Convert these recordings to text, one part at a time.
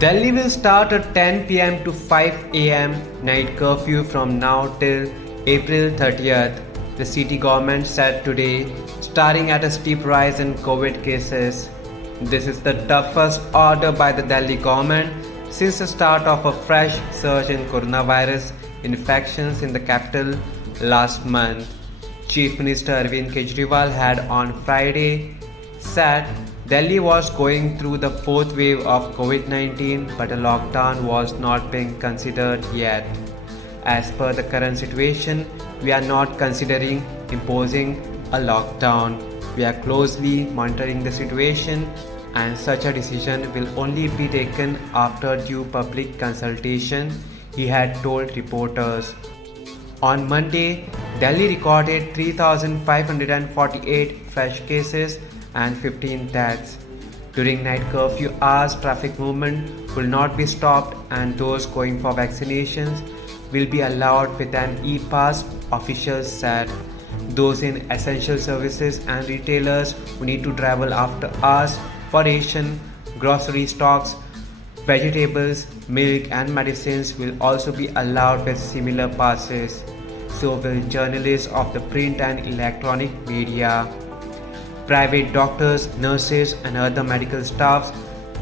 Delhi will start a 10 pm to 5 am night curfew from now till April 30th, the city government said today, starting at a steep rise in COVID cases. This is the toughest order by the Delhi government since the start of a fresh surge in coronavirus infections in the capital last month. Chief Minister Arvind Kejriwal had on Friday said Delhi was going through the fourth wave of COVID-19, but a lockdown was not being considered yet. As per the current situation, we are not considering imposing a lockdown. We are closely monitoring the situation, and such a decision will only be taken after due public consultation, he had told reporters. On Monday, Delhi recorded 3,548 fresh cases and 15 deaths. During night curfew hours, traffic movement will not be stopped and those going for vaccinations will be allowed with an e-pass, officials said. Those in essential services and retailers who need to travel after hours for ration, grocery stocks, vegetables, milk and medicines will also be allowed with similar passes. So will journalists of the print and electronic media. Private doctors, nurses and other medical staffs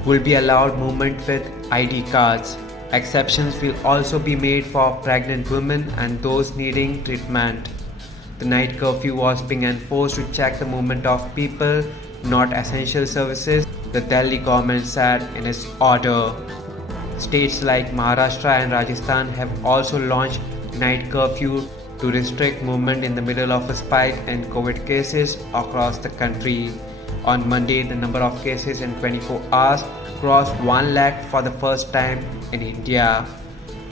will be allowed movement with ID cards. Exceptions will also be made for pregnant women and those needing treatment. The night curfew was being enforced to check the movement of people, not essential services, the Delhi government said in its order. States like Maharashtra and Rajasthan have also launched night curfew to restrict movement in the middle of a spike in COVID cases across the country. On Monday, the number of cases in 24 hours crossed 1 lakh for the first time in India.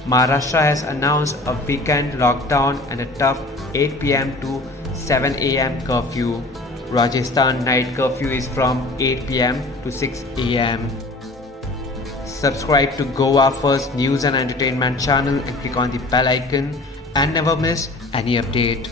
Maharashtra has announced a weekend lockdown and a tough 8 pm to 7 am curfew. Rajasthan night curfew is from 8 pm to 6 am. Subscribe to Goa First News and Entertainment channel and click on the bell icon and never miss any update.